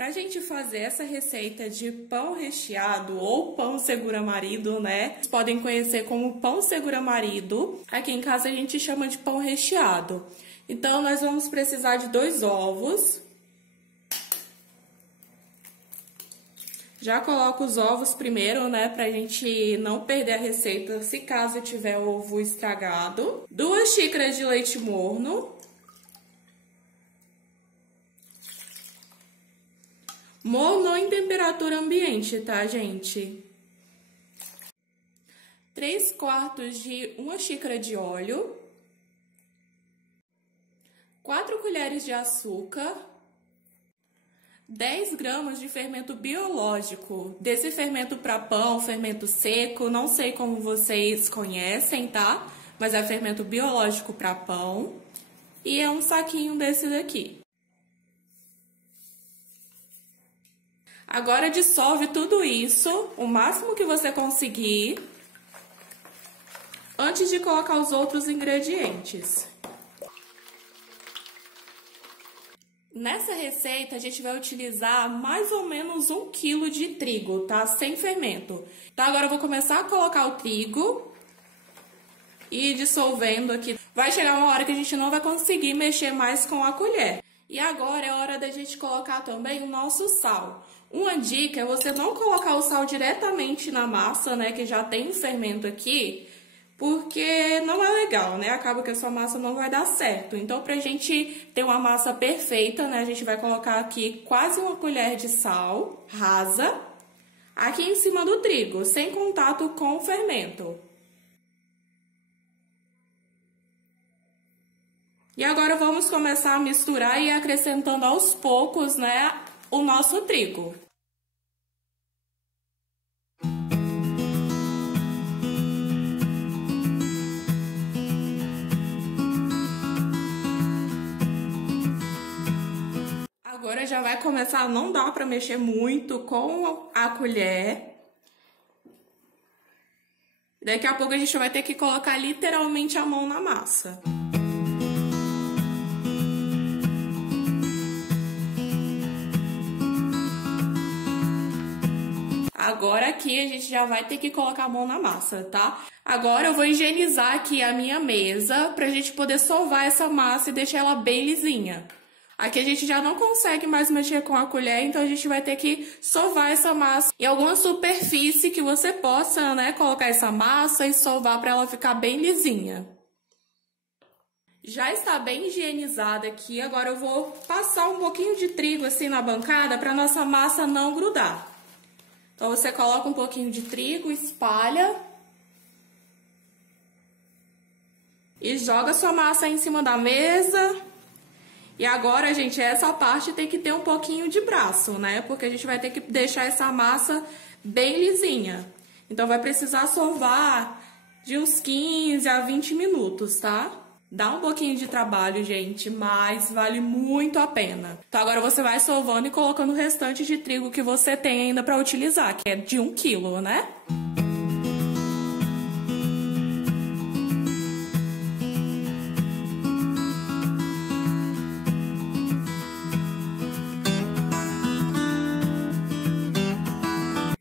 Pra gente fazer essa receita de pão recheado ou pão segura-marido, né? Vocês podem conhecer como pão segura-marido. Aqui em casa a gente chama de pão recheado. Então, nós vamos precisar de 2 ovos. Já coloco os ovos primeiro, né? Pra gente não perder a receita se caso tiver ovo estragado. 2 xícaras de leite morno. Morno em temperatura ambiente, tá, gente? 3/4 de 1 xícara de óleo. 4 colheres de açúcar. 10 gramas de fermento biológico. Desse fermento para pão, fermento seco, não sei como vocês conhecem, tá? Mas é fermento biológico para pão. E é um saquinho desse daqui. Agora dissolve tudo isso, o máximo que você conseguir, antes de colocar os outros ingredientes. Nessa receita, a gente vai utilizar mais ou menos 1 quilo de trigo, tá? Sem fermento. Então, agora eu vou começar a colocar o trigo e ir dissolvendo aqui. Vai chegar uma hora que a gente não vai conseguir mexer mais com a colher. E agora é hora da gente colocar também o nosso sal. Uma dica é você não colocar o sal diretamente na massa, né, que já tem o fermento aqui, porque não é legal, né? Acaba que a sua massa não vai dar certo. Então, pra gente ter uma massa perfeita, né, a gente vai colocar aqui quase 1 colher de sal rasa aqui em cima do trigo, sem contato com o fermento. E agora vamos começar a misturar e acrescentando aos poucos, né, o nosso trigo. Agora já vai começar, não dá para mexer muito com a colher. Daqui a pouco a gente vai ter que colocar literalmente a mão na massa. Agora aqui a gente já vai ter que colocar a mão na massa, tá? Agora eu vou higienizar aqui a minha mesa pra gente poder sovar essa massa e deixar ela bem lisinha. Aqui a gente já não consegue mais mexer com a colher, então a gente vai ter que sovar essa massa em alguma superfície que você possa, né, colocar essa massa e sovar pra ela ficar bem lisinha. Já está bem higienizada aqui, agora eu vou passar um pouquinho de trigo assim na bancada pra nossa massa não grudar. Então, você coloca um pouquinho de trigo, espalha e joga sua massa em cima da mesa. E agora, gente, essa parte tem que ter um pouquinho de braço, né? Porque a gente vai ter que deixar essa massa bem lisinha. Então, vai precisar sovar de uns 15 a 20 minutos, tá? Dá um pouquinho de trabalho, gente, mas vale muito a pena. Então, agora você vai sovando e colocando o restante de trigo que você tem ainda para utilizar, que é de 1 quilo, né?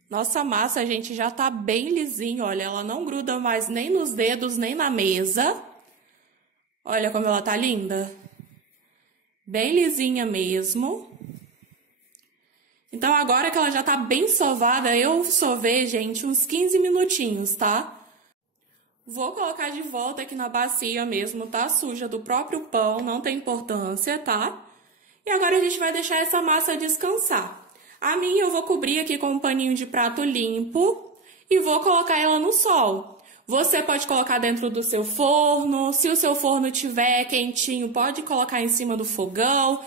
Nossa massa, gente, já tá bem lisinha, olha, ela não gruda mais nem nos dedos, nem na mesa. Olha como ela tá linda. Bem lisinha mesmo. Então, agora que ela já tá bem sovada, eu sovei, gente, uns 15 minutinhos, tá? Vou colocar de volta aqui na bacia mesmo, tá? Suja do próprio pão, não tem importância, tá? E agora a gente vai deixar essa massa descansar. A minha eu vou cobrir aqui com um paninho de prato limpo e vou colocar ela no sol. Você pode colocar dentro do seu forno, se o seu forno tiver quentinho, pode colocar em cima do fogão,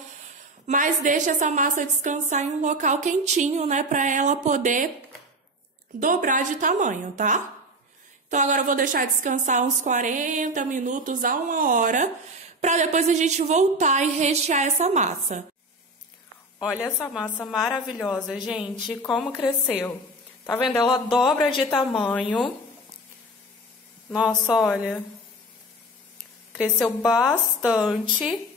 mas deixa essa massa descansar em um local quentinho, né, para ela poder dobrar de tamanho, tá? Então agora eu vou deixar descansar uns 40 minutos a 1 hora, para depois a gente voltar e rechear essa massa. Olha essa massa maravilhosa, gente, como cresceu. Tá vendo? Ela dobra de tamanho. Nossa, olha, cresceu bastante.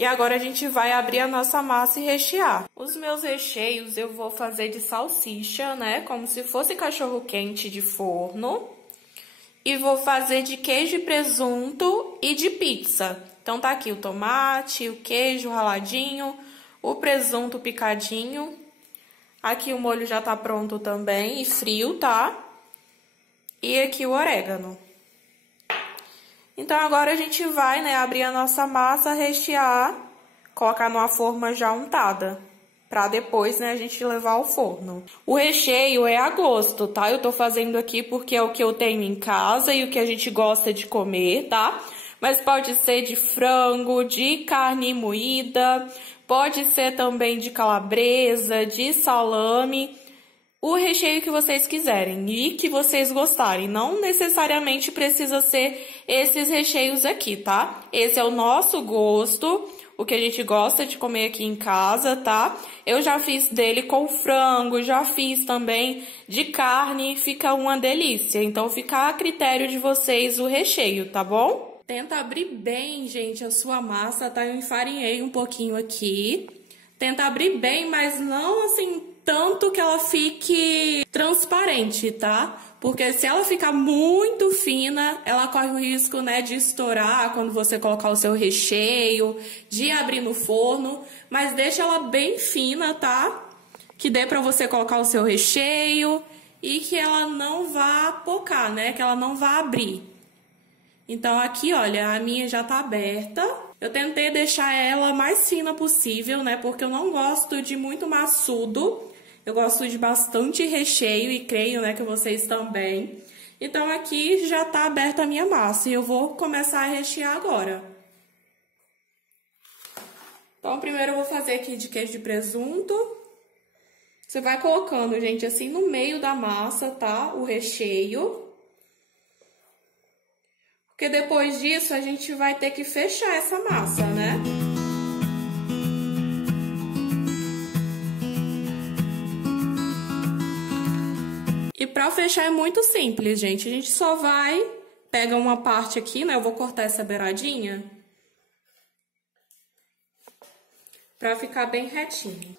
E agora a gente vai abrir a nossa massa e rechear. Os meus recheios eu vou fazer de salsicha, né? Como se fosse cachorro-quente de forno. E vou fazer de queijo e presunto e de pizza. Então tá aqui o tomate, o queijo raladinho, o presunto picadinho. Aqui o molho já tá pronto também e frio, tá? E aqui o orégano. Então, agora a gente vai, né, abrir a nossa massa, rechear, colocar numa forma já untada, pra depois, né, a gente levar ao forno. O recheio é a gosto, tá? Eu tô fazendo aqui porque é o que eu tenho em casa e o que a gente gosta de comer, tá? Mas pode ser de frango, de carne moída, pode ser também de calabresa, de salame. O recheio que vocês quiserem e que vocês gostarem. Não necessariamente precisa ser esses recheios aqui, tá? Esse é o nosso gosto, o que a gente gosta de comer aqui em casa, tá? Eu já fiz dele com frango, já fiz também de carne, fica uma delícia. Então, fica a critério de vocês o recheio, tá bom? Tenta abrir bem, gente, a sua massa, tá? Eu enfarinhei um pouquinho aqui. Tenta abrir bem, mas não assim tanto que ela fique transparente, tá? Porque se ela ficar muito fina, ela corre o risco, né, de estourar quando você colocar o seu recheio, de abrir no forno. Mas deixa ela bem fina, tá? Que dê pra você colocar o seu recheio e que ela não vá pocar, né? Que ela não vá abrir. Então, aqui, olha, a minha já tá aberta. Eu tentei deixar ela mais fina possível, né? Porque eu não gosto de muito maçudo. Eu gosto de bastante recheio e creio, né, que vocês também. Então, aqui já tá aberta a minha massa e eu vou começar a rechear agora. Então, primeiro eu vou fazer aqui de queijo de presunto. Você vai colocando, gente, assim no meio da massa, tá? O recheio. Porque depois disso a gente vai ter que fechar essa massa, né? E pra fechar é muito simples, gente. A gente só vai, pega uma parte aqui, né? Eu vou cortar essa beiradinha. Pra ficar bem retinho.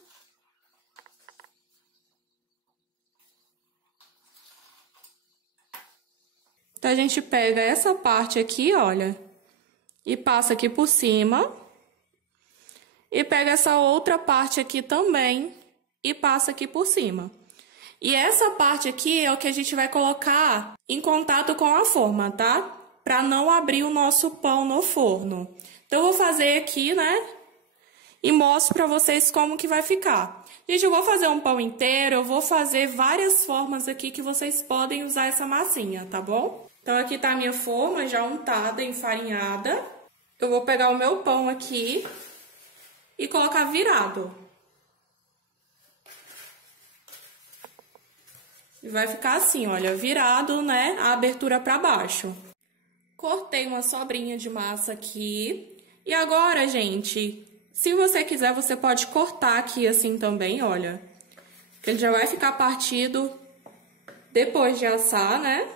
Então, a gente pega essa parte aqui, olha, e passa aqui por cima. E pega essa outra parte aqui também e passa aqui por cima. E essa parte aqui é o que a gente vai colocar em contato com a forma, tá? Pra não abrir o nosso pão no forno. Então, eu vou fazer aqui, né? E mostro pra vocês como que vai ficar. Gente, eu vou fazer um pão inteiro, eu vou fazer várias formas aqui que vocês podem usar essa massinha, tá bom? Então, aqui tá a minha forma já untada, enfarinhada. Eu vou pegar o meu pão aqui e colocar virado. E vai ficar assim, olha, virado, né, a abertura pra baixo. Cortei uma sobrinha de massa aqui. E agora, gente, se você quiser, você pode cortar aqui assim também, olha. Que ele já vai ficar partido depois de assar, né?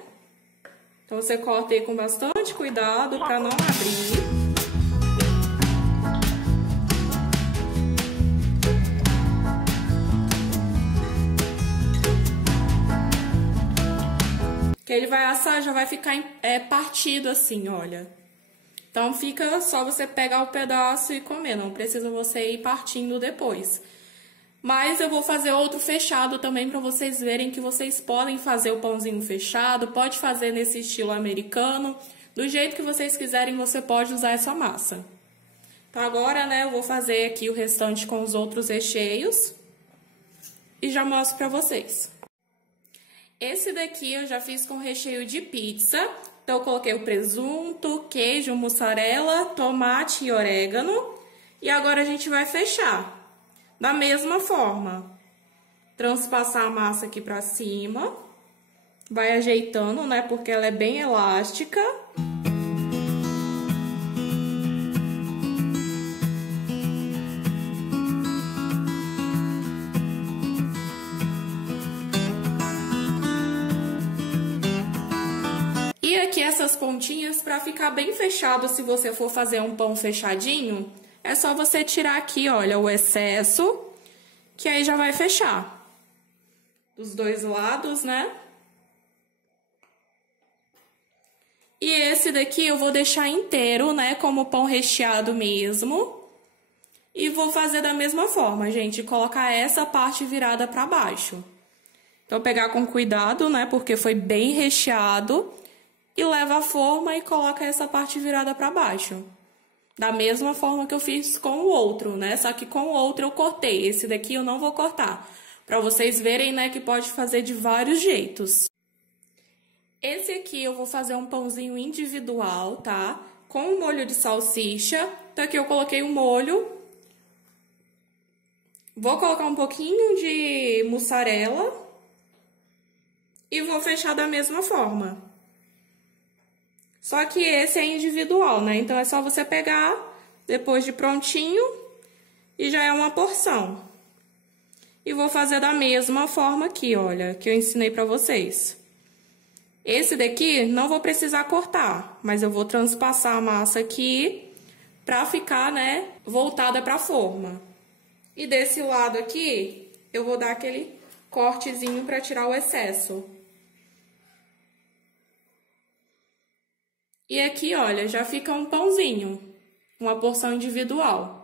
Então, você corta aí com bastante cuidado pra não abrir. Que ele vai assar, já vai ficar partido assim, olha. Então, fica só você pegar o pedaço e comer, não precisa você ir partindo depois. Mas eu vou fazer outro fechado também para vocês verem que vocês podem fazer o pãozinho fechado, pode fazer nesse estilo americano. Do jeito que vocês quiserem, você pode usar essa massa. Então, agora, né, eu vou fazer aqui o restante com os outros recheios e já mostro para vocês. Esse daqui eu já fiz com recheio de pizza. Então, eu coloquei o presunto, queijo, mussarela, tomate e orégano. E agora a gente vai fechar. Da mesma forma. Transpassar a massa aqui pra cima. Vai ajeitando, né? Porque ela é bem elástica. E aqui essas pontinhas para ficar bem fechado, se você for fazer um pão fechadinho, é só você tirar aqui, olha, o excesso, que aí já vai fechar. Dos dois lados, né? E esse daqui eu vou deixar inteiro, né, como pão recheado mesmo. E vou fazer da mesma forma, gente, colocar essa parte virada pra baixo. Então, pegar com cuidado, né, porque foi bem recheado. E leva a forma e coloca essa parte virada pra baixo. Da mesma forma que eu fiz com o outro, né? Só que com o outro eu cortei. Esse daqui eu não vou cortar. Pra vocês verem, né, que pode fazer de vários jeitos. Esse aqui eu vou fazer um pãozinho individual, tá? Com o molho de salsicha. Então, aqui eu coloquei o molho. Vou colocar um pouquinho de mussarela. E vou fechar da mesma forma. Só que esse é individual, né? Então, é só você pegar, depois de prontinho, e já é uma porção. E vou fazer da mesma forma aqui, olha, que eu ensinei pra vocês. Esse daqui, não vou precisar cortar, mas eu vou transpassar a massa aqui, pra ficar, né, voltada pra forma. E desse lado aqui, eu vou dar aquele cortezinho pra tirar o excesso. E aqui, olha, já fica um pãozinho, uma porção individual.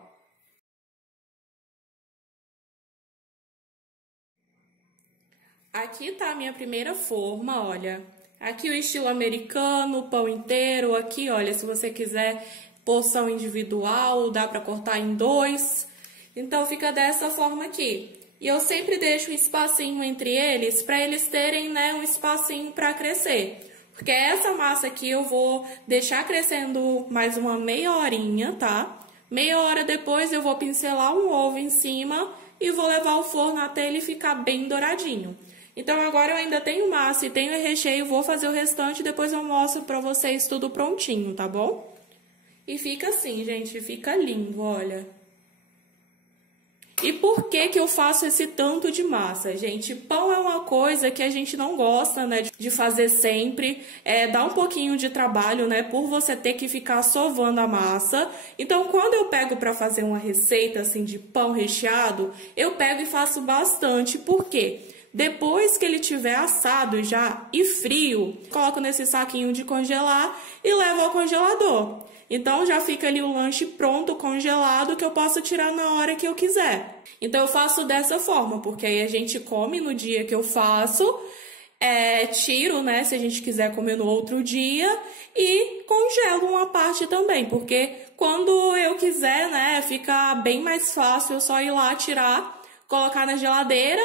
Aqui tá a minha primeira forma, olha. Aqui o estilo americano, pão inteiro. Aqui, olha, se você quiser porção individual, dá pra cortar em dois. Então, fica dessa forma aqui. E eu sempre deixo um espacinho entre eles, pra eles terem, né, um espacinho pra crescer. Porque essa massa aqui eu vou deixar crescendo mais uma meia horinha, tá? Meia hora depois eu vou pincelar um ovo em cima e vou levar ao forno até ele ficar bem douradinho. Então, agora eu ainda tenho massa e tenho recheio, vou fazer o restante e depois eu mostro pra vocês tudo prontinho, tá bom? E fica assim, gente, fica lindo, olha. E por que que eu faço esse tanto de massa, gente? Pão é uma coisa que a gente não gosta, né, de fazer sempre. Dá um pouquinho de trabalho, né, por você ter que ficar sovando a massa. Então, quando eu pego para fazer uma receita, assim, de pão recheado, eu pego e faço bastante. Por quê? Depois que ele tiver assado já e frio, coloco nesse saquinho de congelar e levo ao congelador. Então, já fica ali o lanche pronto, congelado, que eu posso tirar na hora que eu quiser. Então, eu faço dessa forma, porque aí a gente come no dia que eu faço, tiro, né, se a gente quiser comer no outro dia, e congelo uma parte também, porque quando eu quiser, né, fica bem mais fácil eu só ir lá tirar, colocar na geladeira,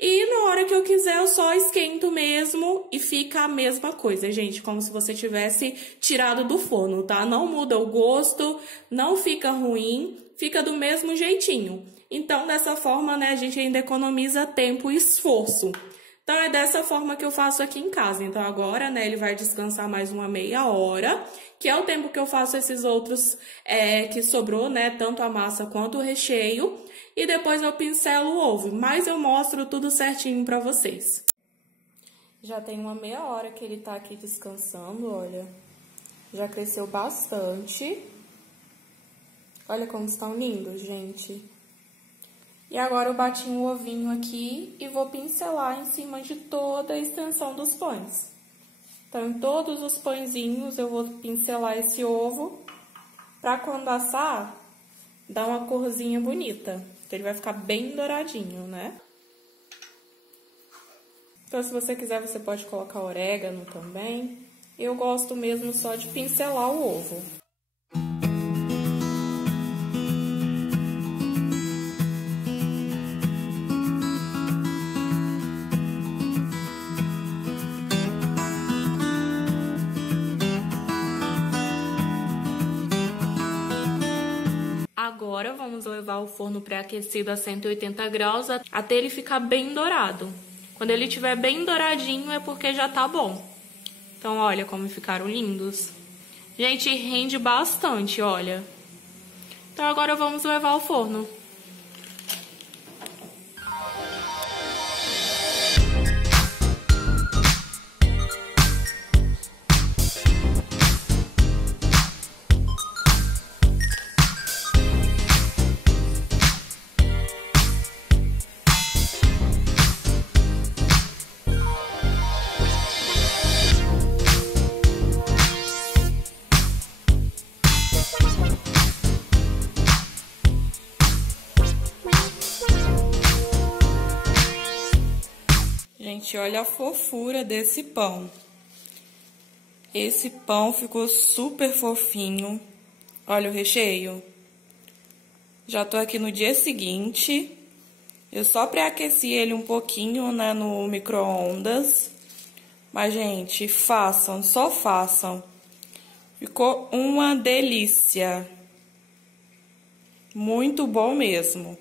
e na hora que eu quiser, eu só esquento mesmo e fica a mesma coisa, gente. Como se você tivesse tirado do forno, tá? Não muda o gosto, não fica ruim, fica do mesmo jeitinho. Então, dessa forma, né, a gente ainda economiza tempo e esforço. Então, é dessa forma que eu faço aqui em casa. Então, agora, né, ele vai descansar mais uma meia hora, que é o tempo que eu faço esses outros que sobrou, né, tanto a massa quanto o recheio. E depois eu pincelo o ovo, mas eu mostro tudo certinho pra vocês. Já tem uma meia hora que ele tá aqui descansando, olha. Já cresceu bastante. Olha como estão lindos, gente. E agora eu bati um ovinho aqui e vou pincelar em cima de toda a extensão dos pães. Então, em todos os pãezinhos eu vou pincelar esse ovo pra quando assar, dar uma corzinha bonita. Então, ele vai ficar bem douradinho, né? Então, se você quiser, você pode colocar orégano também. Eu gosto mesmo só de pincelar o ovo. Agora, vamos levar o forno pré-aquecido a 180 graus até ele ficar bem dourado. Quando ele estiver bem douradinho é porque já tá bom. Então, olha como ficaram lindos. Gente, rende bastante, olha. Então, agora vamos levar ao forno. Gente, olha a fofura desse pão. Esse pão ficou super fofinho. Olha o recheio. Já tô aqui no dia seguinte. Eu só pré-aqueci ele um pouquinho, né, no micro-ondas. Mas, gente, façam, só façam. Ficou uma delícia. Muito bom mesmo.